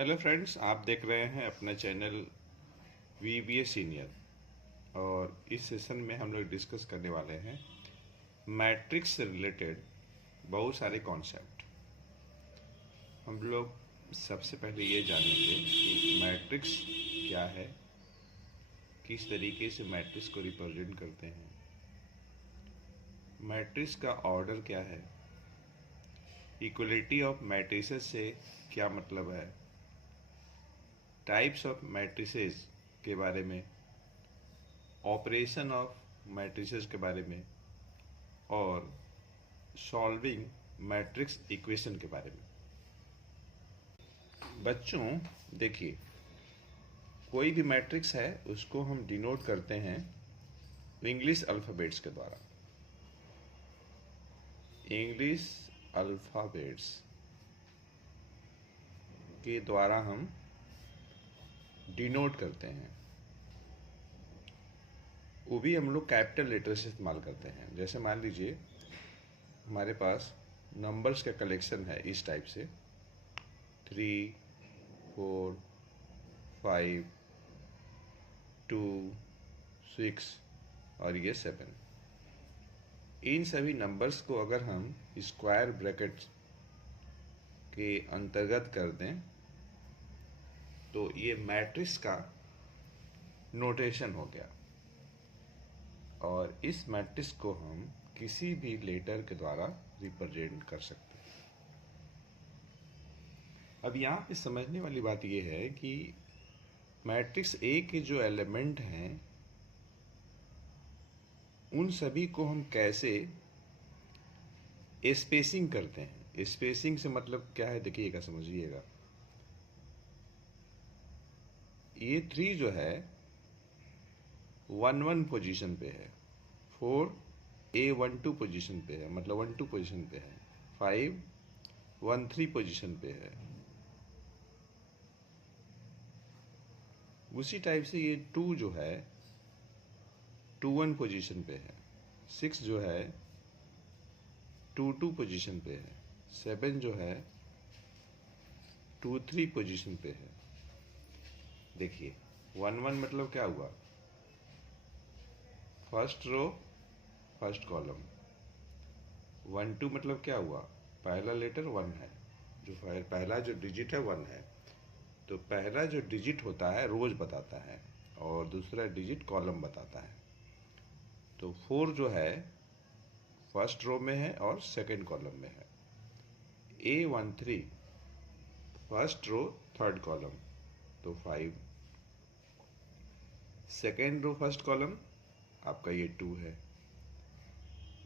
Hello friends, आप देख रहे हैं अपना चैनल VBA सीनियर। और इस सेशन में हम लोग डिस्कस करने वाले हैं मैट्रिक्स से रिलेटेड बहुत सारे कॉन्सेप्ट। हम लोग सबसे पहले ये जानेंगे कि मैट्रिक्स क्या है, किस तरीके से मैट्रिक्स को रिप्रेजेंट करते हैं, मैट्रिक्स का ऑर्डर क्या है, इक्वलिटी ऑफ मैट्रिसेस से क्या मतलब है, टाइप्स ऑफ मैट्रिसेस के बारे में, ऑपरेशन ऑफ मैट्रिसेस के बारे में, और सॉल्विंग मैट्रिक्स इक्वेशन के बारे में। बच्चों देखिए, कोई भी मैट्रिक्स है उसको हम डिनोट करते हैं इंग्लिश अल्फ़ाबेट्स के द्वारा। इंग्लिश अल्फ़ाबेट्स के द्वारा हम डिनोट करते हैं, वो भी हम लोग कैपिटल लेटर से इस्तेमाल करते हैं। जैसे मान लीजिए हमारे पास नंबर्स का कलेक्शन है इस टाइप से 3, 4, 5, 2, 6 और ये 7। इन सभी नंबर्स को अगर हम स्क्वायर ब्रैकेट के अंतर्गत कर दें तो ये मैट्रिक्स का नोटेशन हो गया, और इस मैट्रिक्स को हम किसी भी लेटर के द्वारा रिप्रेजेंट कर सकते हैं। अब यहाँ पे समझने वाली बात यह है कि मैट्रिक्स ए के जो एलिमेंट हैं उन सभी को हम कैसे स्पेसिंग करते हैं। स्पेसिंग से मतलब क्या है, देखिएगा, समझिएगा। ये 3 जो है 1-1 पोजीशन पे है, 4 A12 पोजीशन पे है, मतलब 1-2 पोजीशन पे है, 5 1-3 पोजीशन पे है। उसी टाइप से ये 2 जो है 2-1 पोजीशन पे है, 6 जो है 2-2 पोजीशन पे है, 7 जो है 2-3 पोजीशन पे है। देखिए 1-1 मतलब क्या हुआ, फर्स्ट रो फर्स्ट कॉलम। 1-2 मतलब क्या हुआ, पहला लेटर 1 है, जो पहला जो डिजिट है 1 है, तो पहला जो डिजिट होता है रोज बताता है और दूसरा डिजिट कॉलम बताता है। तो 4 जो है फर्स्ट रो में है और सेकंड कॉलम में है। A13 first row third column, तो 5। सेकेंड रो फर्स्ट कॉलम आपका ये 2 है,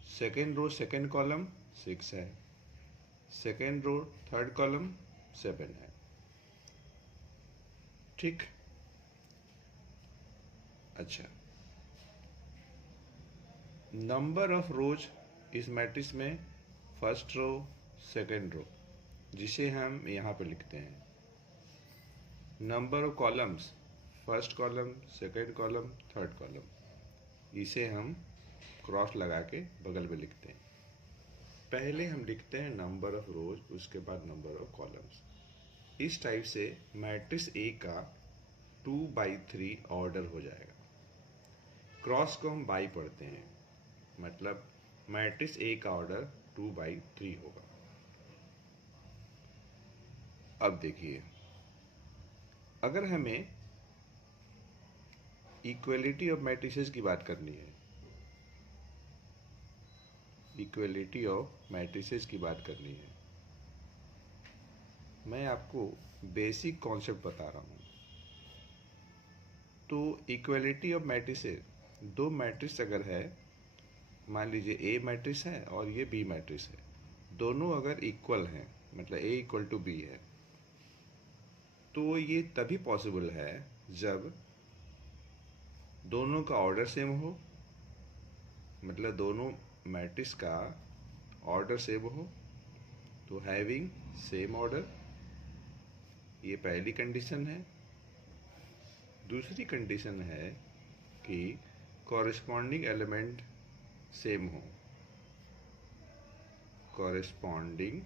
सेकेंड रो सेकेंड कॉलम 6 है, सेकेंड रो थर्ड कॉलम 7 है। ठीक। अच्छा, नंबर ऑफ रोज इस मैट्रिक्स में फर्स्ट रो सेकेंड रो, जिसे हम यहाँ पे लिखते हैं। Number of columns first column second column third column, इसे हम क्रॉस लगा के बगल में लिखते हैं। पहले हम लिखते हैं नंबर ऑफ रोज, उसके बाद नंबर ऑफ कॉलम्स। इस टाइप से मैट्रिक्स ए का 2/3 ऑर्डर हो जाएगा। क्रॉस को हम बाई पढ़ते हैं, मतलब मैट्रिक्स ए का ऑर्डर 2/3 होगा। अब देखिए, अगर हमें इक्वलिटी ऑफ मैट्रिसेस की बात करनी है, इक्वलिटी ऑफ मैट्रिसेस की बात करनी है, मैं आपको बेसिक कॉन्सेप्ट बता रहा हूँ। तो इक्वलिटी ऑफ मैट्रिसेस, दो मैट्रिक्स अगर है, मान लीजिए ए मैट्रिक्स है और ये बी मैट्रिक्स है, दोनों अगर इक्वल हैं, मतलब ए इक्वल टू बी है, तो ये तभी पॉसिबल है जब दोनों का ऑर्डर सेम हो, मतलब दोनों मैट्रिक्स का ऑर्डर सेम हो, तो हैविंग सेम ऑर्डर, ये पहली कंडीशन है। दूसरी कंडीशन है कि कॉरेस्पॉन्डिंग एलिमेंट सेम हो, कॉरेस्पॉन्डिंग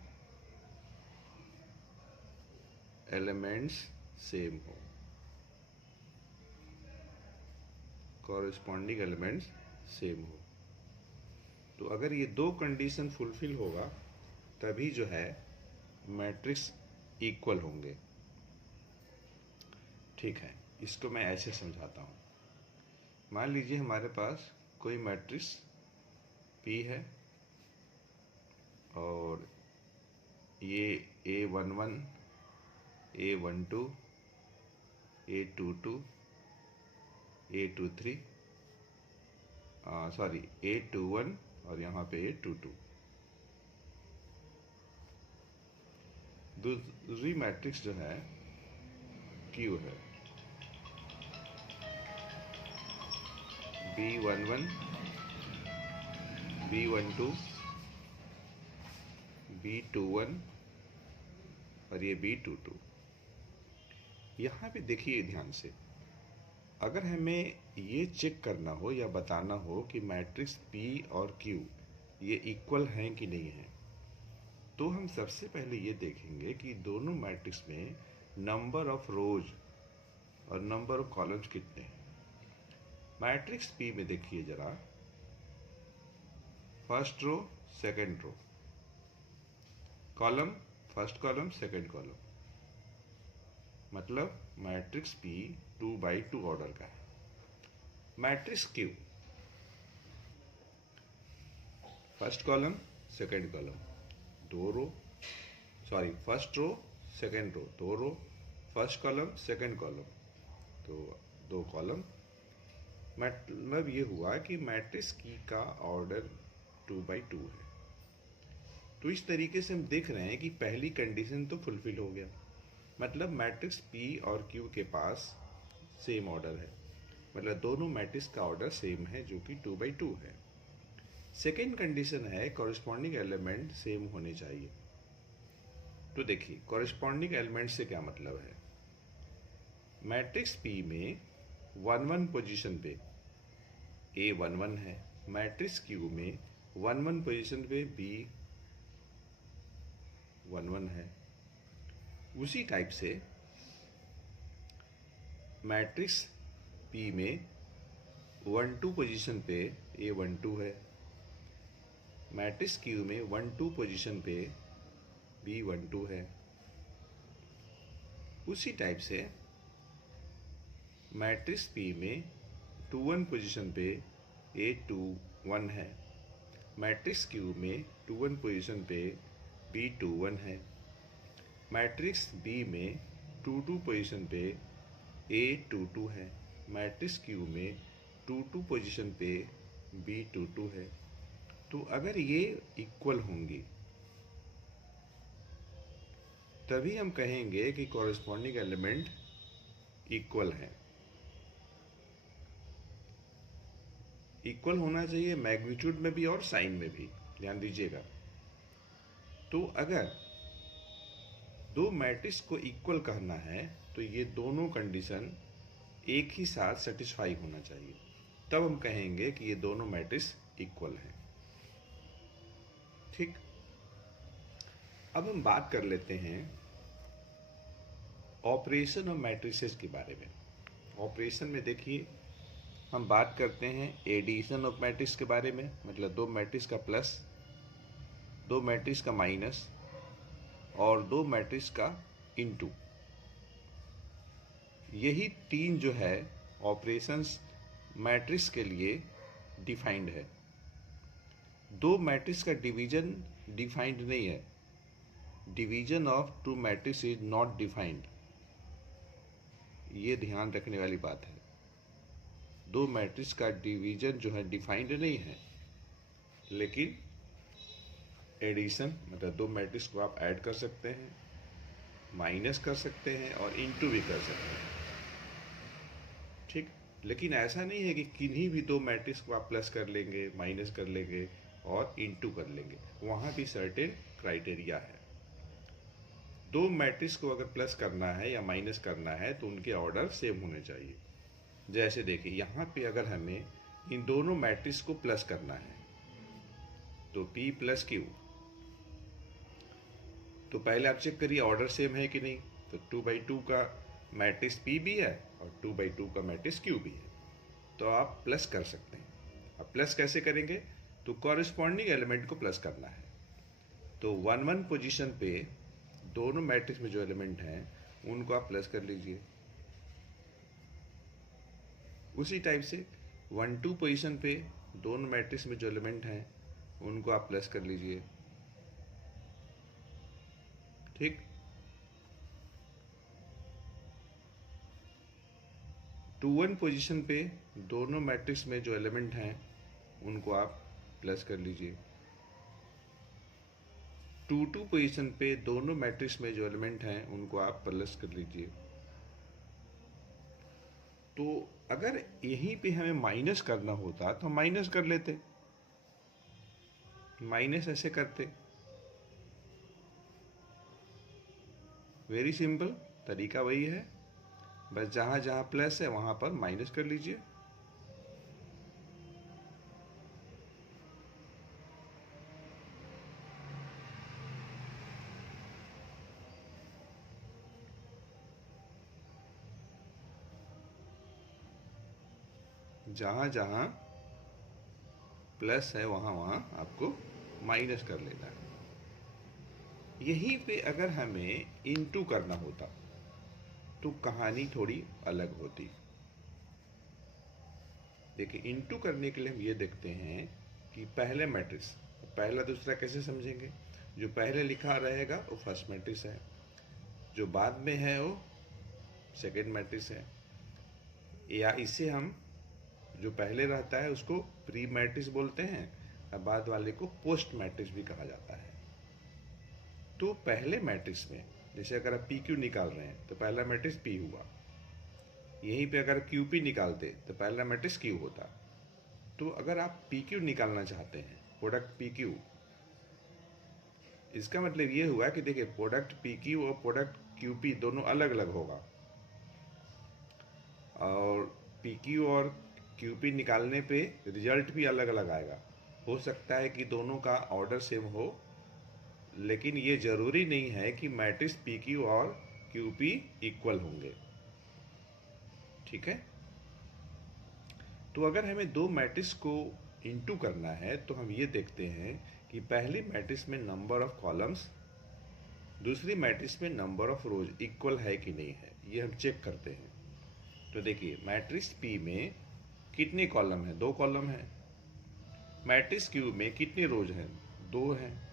एलिमेंट्स सेम हो, कॉरेस्पॉन्डिंग एलिमेंट्स सेम हो। तो अगर ये दो कंडीशन फुलफिल होगा तभी जो है मैट्रिक्स इक्वल होंगे। ठीक है, इसको मैं ऐसे समझाता हूँ। मान लीजिए हमारे पास कोई मैट्रिक्स P है और ये A11, A12, A22, A23, sorry A21 और यहाँ पे A22। दूसरी मैट्रिक्स जो है Q है, B11, B12, B21 और ये B22। यहाँ पे देखिए ध्यान से, अगर हमें ये चेक करना हो या बताना हो कि मैट्रिक्स P और Q ये इक्वल हैं कि नहीं है, तो हम सबसे पहले ये देखेंगे कि दोनों मैट्रिक्स में नंबर ऑफ रोज और नंबर ऑफ कॉलम्स कितने हैं। मैट्रिक्स P में देखिए जरा, first row second row, column first column second column, मतलब मैट्रिक्स P 2x2 ऑर्डर का है। Matrix Q first column second column, दो row, sorry first row second row, दो row, first column second column, तो दो कॉलम। मतलब ये हुआ कि मैट्रिक्स की का ऑर्डर 2x2 है। तो इस तरीके से हम देख रहे हैं कि पहली कंडीशन तो फुलफिल हो गया, मतलब मैट्रिक्स P और Q के पास सेम ऑर्डर है, मतलब दोनों मैट्रिक्स का ऑर्डर सेम है जो कि 2x2 है। सेकेंड कंडीशन है कॉरेस्पॉन्डिंग एलिमेंट सेम होने चाहिए। तो देखिए कॉरेस्पॉन्डिंग एलिमेंट से क्या मतलब है, मैट्रिक्स P में 1-1 पोजीशन पे A11 है, मैट्रिक्स Q में 1-1 पोजीशन पे B11 है। उसी टाइप से मैट्रिक्स P में 1-2 पोजीशन पे A12 है, मैट्रिक्स Q में 1-2 पोजीशन पे B12 है। उसी टाइप से मैट्रिक्स P में 2-1 पोजीशन पे A21 है, मैट्रिक्स Q में 2-1 पोजीशन पे B21 है, मैट्रिक्स B में 2-2 पोजीशन पे A22 है, मैट्रिक्स Q में 2-2 पोजीशन पे B22 है। तो अगर ये इक्वल होंगी तभी हम कहेंगे कि कॉरेस्पॉन्डिंग एलिमेंट इक्वल है। इक्वल होना चाहिए मैग्नीट्यूड में भी और साइन में भी, ध्यान दीजिएगा। तो अगर दो मैट्रिक्स को इक्वल करना है तो ये दोनों कंडीशन एक ही साथ सेटिस्फाई होना चाहिए, तब हम कहेंगे कि ये दोनों मैट्रिक्स इक्वल हैं। ठीक, अब हम बात कर लेते हैं ऑपरेशन ऑफ मैट्रिसेस के बारे में। ऑपरेशन में देखिए हम बात करते हैं एडिशन ऑफ मैट्रिक्स के बारे में, मतलब दो मैट्रिक्स का प्लस, दो मैट्रिक्स का माइनस और दो मैट्रिक्स का इनटू। यही तीन जो है ऑपरेशंस मैट्रिक्स के लिए डिफाइंड है। दो मैट्रिक्स का डिवीजन डिफाइंड नहीं है, division of two matrix is not defined, ये ध्यान रखने वाली बात है। दो मैट्रिक्स का डिवीजन जो है डिफाइंड नहीं है, लेकिन एडिशन मतलब दो मैट्रिक्स को आप ऐड कर सकते हैं, माइनस कर सकते हैं और इनटू भी कर सकते हैं। ठीक, लेकिन ऐसा नहीं है कि किन्हीं भी दो मैट्रिक्स को आप प्लस कर लेंगे, माइनस कर लेंगे और इनटू कर लेंगे, वहाँ भी सर्टेन क्राइटेरिया है। दो मैट्रिक्स को अगर प्लस करना है या माइनस करना है तो उनके ऑर्डर सेम होने चाहिए। जैसे देखिए यहाँ पे अगर हमें इन दोनों मैट्रिक्स को प्लस करना है तो P प्लस Q, तो पहले आप चेक करिए ऑर्डर सेम है कि नहीं। तो 2/2 का मैट्रिक्स P भी है और 2/2 का मैट्रिक्स Q भी है, तो आप प्लस कर सकते हैं। अब प्लस कैसे करेंगे, तो कॉरेस्पॉन्डिंग एलिमेंट को प्लस करना है। तो 1-1 पोजीशन पे दोनों मैट्रिक्स में जो एलिमेंट हैं उनको आप प्लस कर लीजिए। उसी टाइप से 1-2 पोजीशन पे दोनों मैट्रिक्स में जो एलिमेंट हैं उनको आप प्लस कर लीजिए। ठीक, 2-1 पोजीशन पे दोनों मैट्रिक्स में जो एलिमेंट हैं उनको आप प्लस कर लीजिए। 2-2 पोजीशन पे दोनों मैट्रिक्स में जो एलिमेंट हैं उनको आप प्लस कर लीजिए। तो अगर यहीं पे हमें माइनस करना होता तो माइनस कर लेते, माइनस ऐसे करते। वेरी सिंपल, तरीका वही है, बस जहां जहां प्लस है वहां पर माइनस कर लीजिए। जहां जहां प्लस है वहां वहां आपको माइनस कर लेना है। यहीं पे अगर हमें इनटू करना होता तो कहानी थोड़ी अलग होती। देखिए, इनटू करने के लिए हम ये देखते हैं कि पहले मैट्रिक्स, पहला दूसरा कैसे समझेंगे, जो पहले लिखा रहेगा वो फर्स्ट मैट्रिक्स है, जो बाद में है वो सेकेंड मैट्रिक्स है, या इसे हम जो पहले रहता है उसको प्री मैट्रिक्स बोलते हैं और बाद वाले को पोस्ट मैट्रिक्स भी कहा जाता है। तो पहले मैट्रिक्स में जैसे अगर आप पी क्यू निकाल रहे हैं तो पहला मैट्रिक्स पी हुआ, यहीं पे अगर क्यू पी निकालते तो पहला मैट्रिक्स क्यू होता। तो अगर आप पी क्यू निकालना चाहते हैं, प्रोडक्ट पी क्यू, इसका मतलब ये हुआ कि देखिए प्रोडक्ट पी क्यू और प्रोडक्ट क्यू पी दोनों अलग अलग होगा, और पी क्यू और क्यू पी निकालने पे रिजल्ट भी अलग अलग आएगा। हो सकता है कि दोनों का ऑर्डर सेम हो, लेकिन ये जरूरी नहीं है कि मैट्रिक्स पी क्यू और क्यू पी इक्वल होंगे। ठीक है, तो अगर हमें दो मैट्रिक्स को इनटू करना है तो हम ये देखते हैं कि पहली मैट्रिक्स में नंबर ऑफ कॉलम्स, दूसरी मैट्रिक्स में नंबर ऑफ रोज इक्वल है कि नहीं है, ये हम चेक करते हैं। तो देखिए मैट्रिक्स पी में कितने कॉलम हैं, 2 कॉलम हैं। मैट्रिक्स क्यू में कितने रोज हैं, 2 हैं।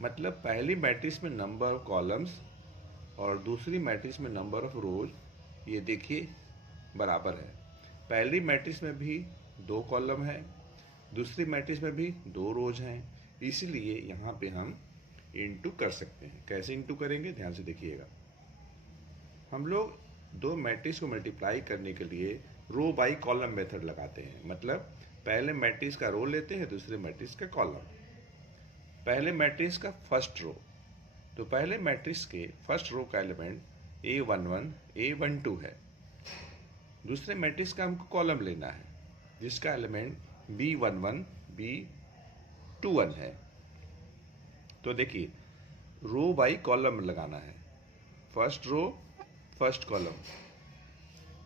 मतलब पहली मैट्रिक्स में नंबर ऑफ कॉलम्स और दूसरी मैट्रिक्स में नंबर ऑफ रोज, ये देखिए बराबर है। पहली मैट्रिक्स में भी 2 कॉलम है, दूसरी मैट्रिक्स में भी 2 रोज हैं, इसलिए यहाँ पे हम इंटू कर सकते हैं। कैसे इंटू करेंगे, ध्यान से देखिएगा। हम लोग दो मैट्रिक्स को मल्टीप्लाई करने के लिए रो बाई कॉलम मेथड लगाते हैं। मतलब पहले मैट्रिक्स का रो लेते हैं, दूसरे मैट्रिक्स का कॉलम। पहले मैट्रिक्स का फर्स्ट रो, तो पहले मैट्रिक्स के फर्स्ट रो का एलिमेंट A11 A12 है। दूसरे मैट्रिक्स का हमको कॉलम लेना है जिसका एलिमेंट B11 B21 है। तो देखिए रो बाई कॉलम लगाना है, फर्स्ट रो फर्स्ट कॉलम।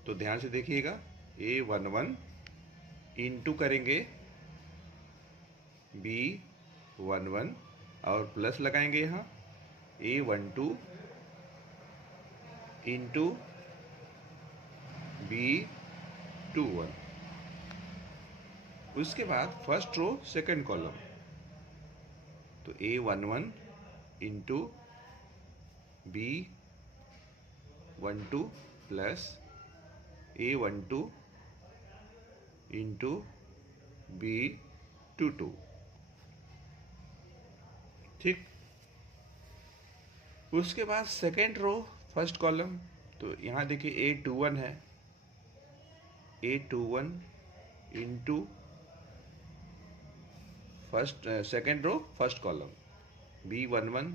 तो ध्यान से देखिएगा, A11 इंटू करेंगे B11 और प्लस लगाएंगे यहाँ A12 इंटू B21। उसके बाद फर्स्ट रो सेकंड कॉलम, तो A11 into B12 plus A12 into B22। ठीक, उसके बाद सेकेंड रो फर्स्ट कॉलम, तो यहाँ देखिए A21 है, A21 into first second row first column B11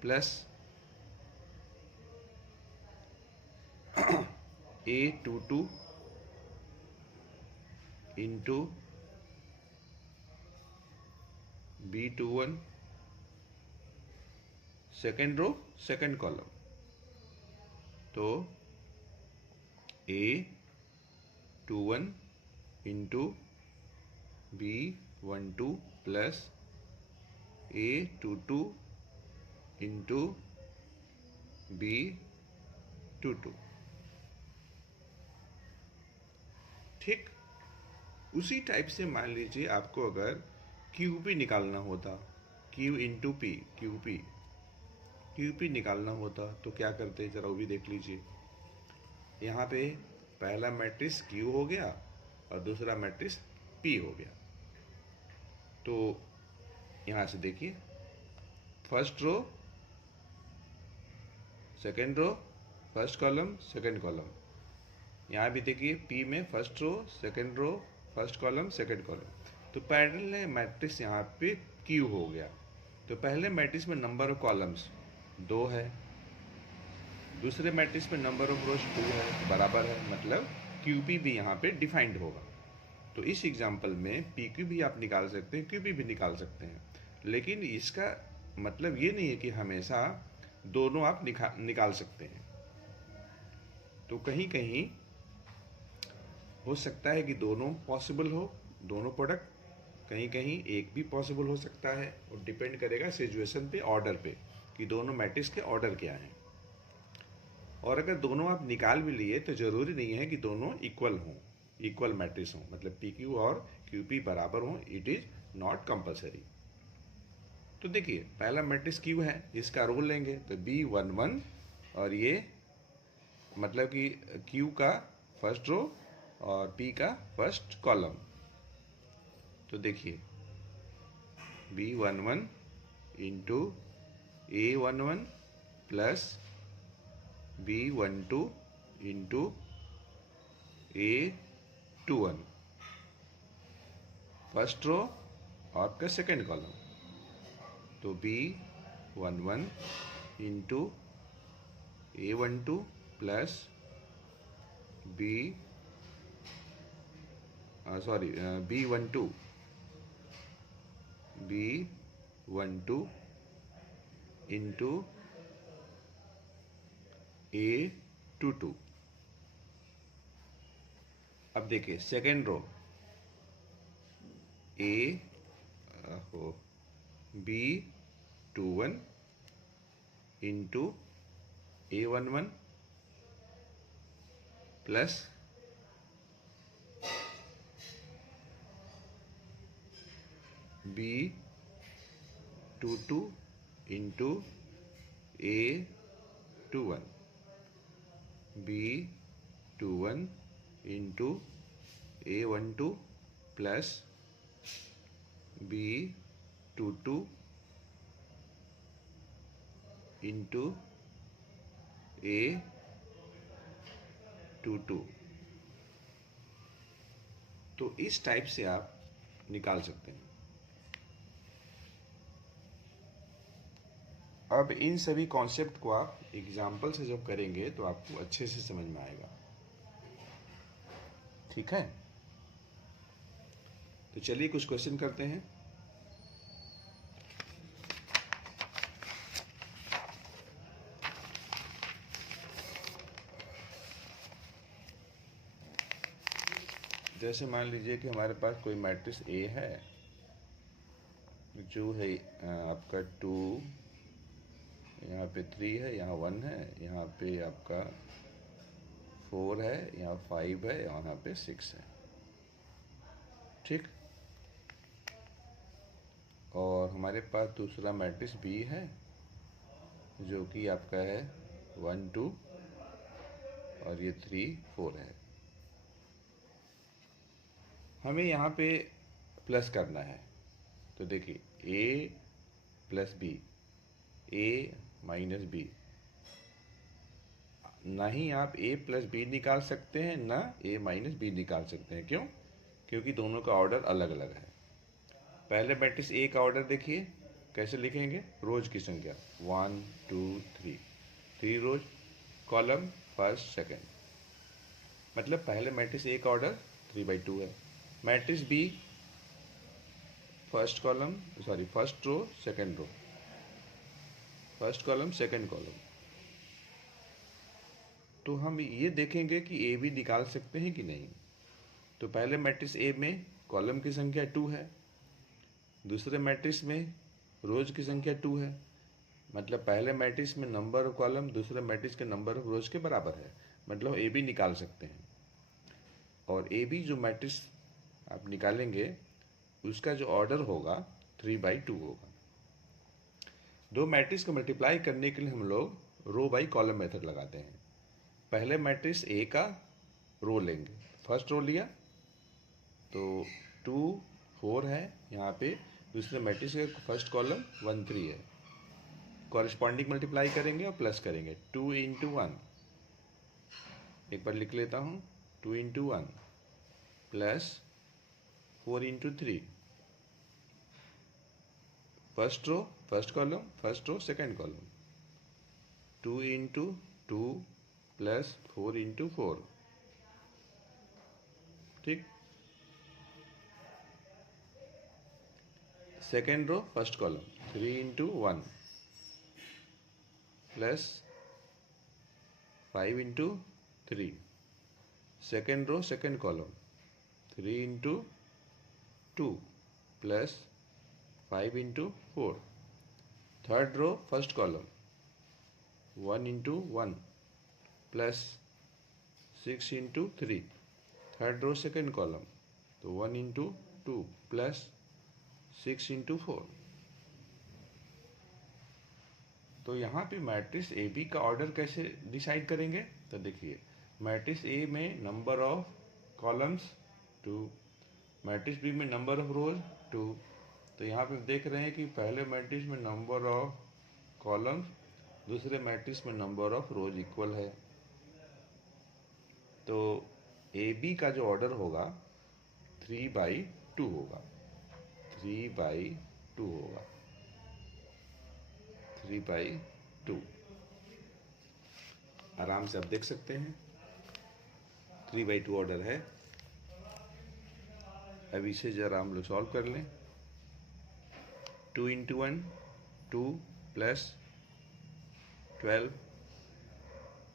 plus A22 into B21 second row second column. तो A21 into B12 plus A22 into B22। ठीक उसी टाइप से मान लीजिए आपको अगर QP निकालना होता, Q इंटू पी, QP निकालना होता तो क्या करते, जरा वो भी देख लीजिए। यहाँ पे पहला मैट्रिक्स Q हो गया और दूसरा मैट्रिक्स P हो गया। तो यहाँ से देखिए, first row second row, first column second column. यहाँ भी देखिए P में first row second row first column second column. तो पैरेलल मैट्रिक्स यहाँ पे Q हो गया। तो पहले मैट्रिक्स में नंबर ऑफ कॉलम्स 2 है, दूसरे मैट्रिक्स में नंबर ऑफ रोज 2 है, बराबर है, मतलब QP भी यहाँ पे डिफाइंड होगा। तो इस एग्जाम्पल में PQ भी आप निकाल सकते हैं, QP भी निकाल सकते हैं, लेकिन इसका मतलब ये नहीं है कि हमेशा दोनों आप निकाल सकते हैं। तो कहीं कहीं हो सकता है कि दोनों पॉसिबल हो, दोनों प्रोडक्ट, कहीं कहीं एक भी पॉसिबल हो सकता है, और डिपेंड करेगा सिचुएशन पे, ऑर्डर पे, कि दोनों मैट्रिक्स के ऑर्डर क्या हैं। और अगर दोनों आप निकाल भी लिए तो जरूरी नहीं है कि दोनों इक्वल हों, इक्वल मैट्रिक्स हों, मतलब PQ और QP बराबर हों, इट इज नॉट कंपलसरी। तो देखिए पहला मैट्रिक्स Q है, इसका रोल लेंगे तो B11, और ये मतलब कि Q का फर्स्ट रो और P का फर्स्ट कॉलम। तो देखिए B11 into A11 plus B12 into A21, first row और आपका सेकेंड कॉलम। तो B11 into A12 plus B12 into A22। अब देखिए second row B21 into A11 plus B22 into A21, B21 into A12 plus B22 into A22। तो इस type से आप निकाल सकते हैं। अब इन सभी कॉन्सेप्ट को आप एग्जाम्पल से जब करेंगे तो आपको अच्छे से समझ में आएगा। ठीक है, तो चलिए कुछ क्वेश्चन करते हैं। जैसे मान लीजिए कि हमारे पास कोई मैट्रिक्स A है जो है आपका 2, यहाँ पे 3 है, यहाँ 1 है, यहाँ पे आपका 4 है, यहाँ 5 है, यहाँ पे 6 है। ठीक, और हमारे पास दूसरा मैट्रिक्स B है जो कि आपका है 1 2 और ये 3 4 है। हमें यहाँ पे प्लस करना है। तो देखिए A plus B, A minus B, ना ही आप A प्लस B निकाल सकते हैं ना A माइनस B निकाल सकते हैं। क्यों? क्योंकि दोनों का ऑर्डर अलग अलग है। पहले मैट्रिक्स A का ऑर्डर देखिए कैसे लिखेंगे, रोज की संख्या 1 2 3, 3 रोज, कॉलम फर्स्ट सेकेंड, मतलब पहले मैट्रिक्स A का ऑर्डर 3/2 है। Matrix B first column first row second row, first column second column, तो हम ये देखेंगे कि ए बी निकाल सकते हैं कि नहीं। तो पहले मैट्रिक्स ए में कॉलम की संख्या 2 है, दूसरे मैट्रिक्स में रोज की संख्या 2 है, मतलब पहले मैट्रिक्स में नंबर ऑफ कॉलम दूसरे मैट्रिक्स के नंबर ऑफ रोज के बराबर है, मतलब ए बी निकाल सकते हैं। और ए बी जो मैट्रिक्स आप निकालेंगे उसका जो ऑर्डर होगा 3/2 होगा। दो मैट्रिक्स को मल्टीप्लाई करने के लिए हम लोग रो बाई कॉलम मेथड लगाते हैं। पहले मैट्रिक्स ए का रो लेंगे, फर्स्ट रो लिया तो 2 4 है यहाँ पे, दूसरे मैट्रिक्स का फर्स्ट कॉलम 1 3 है, कॉरेस्पॉन्डिंग मल्टीप्लाई करेंगे और प्लस करेंगे 2 × 1। एक बार लिख लेता हूँ, 2 × 1 plus 4 × 3, first row first column, first row second column, 2 × 2 plus 4 × 4, ठीक। Second row first column 3 × 1 plus 5 × 3, second row second column 3 × 2 plus 5 × 4, third row first column 1 × 1 plus 6 × 3, third row second column तो 1 × 2 plus 6 × 4। तो यहाँ पे मैट्रिक्स ए बी का order कैसे decide करेंगे, तो देखिए मैट्रिक्स ए में number of columns 2, matrix B में नंबर ऑफ रोज 2। तो यहाँ पे देख रहे हैं कि पहले मैट्रिक्स में नंबर ऑफ कॉलम्स दूसरे मैट्रिक्स में नंबर ऑफ रोज इक्वल है। तो ए बी का जो ऑर्डर होगा 3/2 होगा, 3/2 होगा, 3/2 आराम से आप देख सकते हैं 3/2 ऑर्डर है। अब इसे जरा हम लोग सॉल्व कर लें। 2 × 1 2 प्लस 12,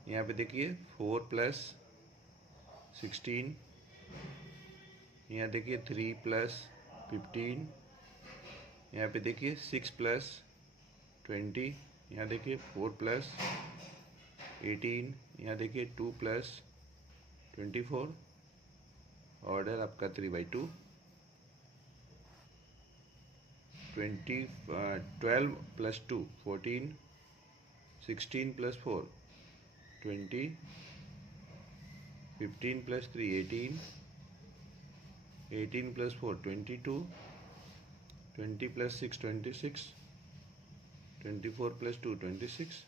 यहाँ पे देखिए 4 प्लस 16, यहाँ देखिए 3 प्लस 15, यहाँ पे देखिए 6 प्लस 20, यहाँ देखिए 4 प्लस 18, यहाँ देखिए 2 प्लस 24, ऑर्डर आपका 3/2। 12 plus 2 14, 16 plus 4 20, 15 plus 3 18, 18 plus 4 22, 20 plus 6 26, 24 plus 2 26।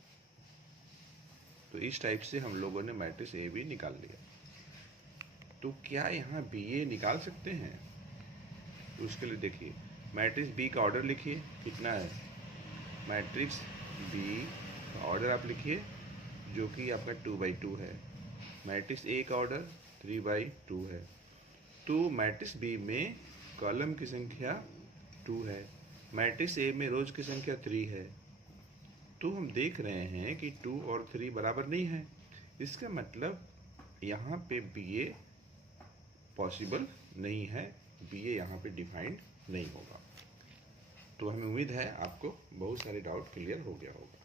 तो इस टाइप से हम लोगों ने मैट्रिक्स ए बी निकाल लिया। तो क्या यहाँ बी ए निकाल सकते हैं? तो उसके लिए देखिए मैट्रिक्स बी का ऑर्डर लिखिए कितना है, मैट्रिक्स बी का ऑर्डर आप लिखिए जो कि आपका 2/2 है, मैट्रिक्स ए का ऑर्डर 3/2 है। तो मैट्रिक्स बी में कॉलम की संख्या 2 है, मैट्रिक्स ए में रोज की संख्या 3 है। तो हम देख रहे हैं कि 2 और 3 बराबर नहीं है, इसका मतलब यहाँ पे बी ए पॉसिबल नहीं है, बी ए यहाँ पे डिफाइंड नहीं होगा। तो हमें उम्मीद है आपको बहुत सारे डाउट क्लियर हो गया होगा।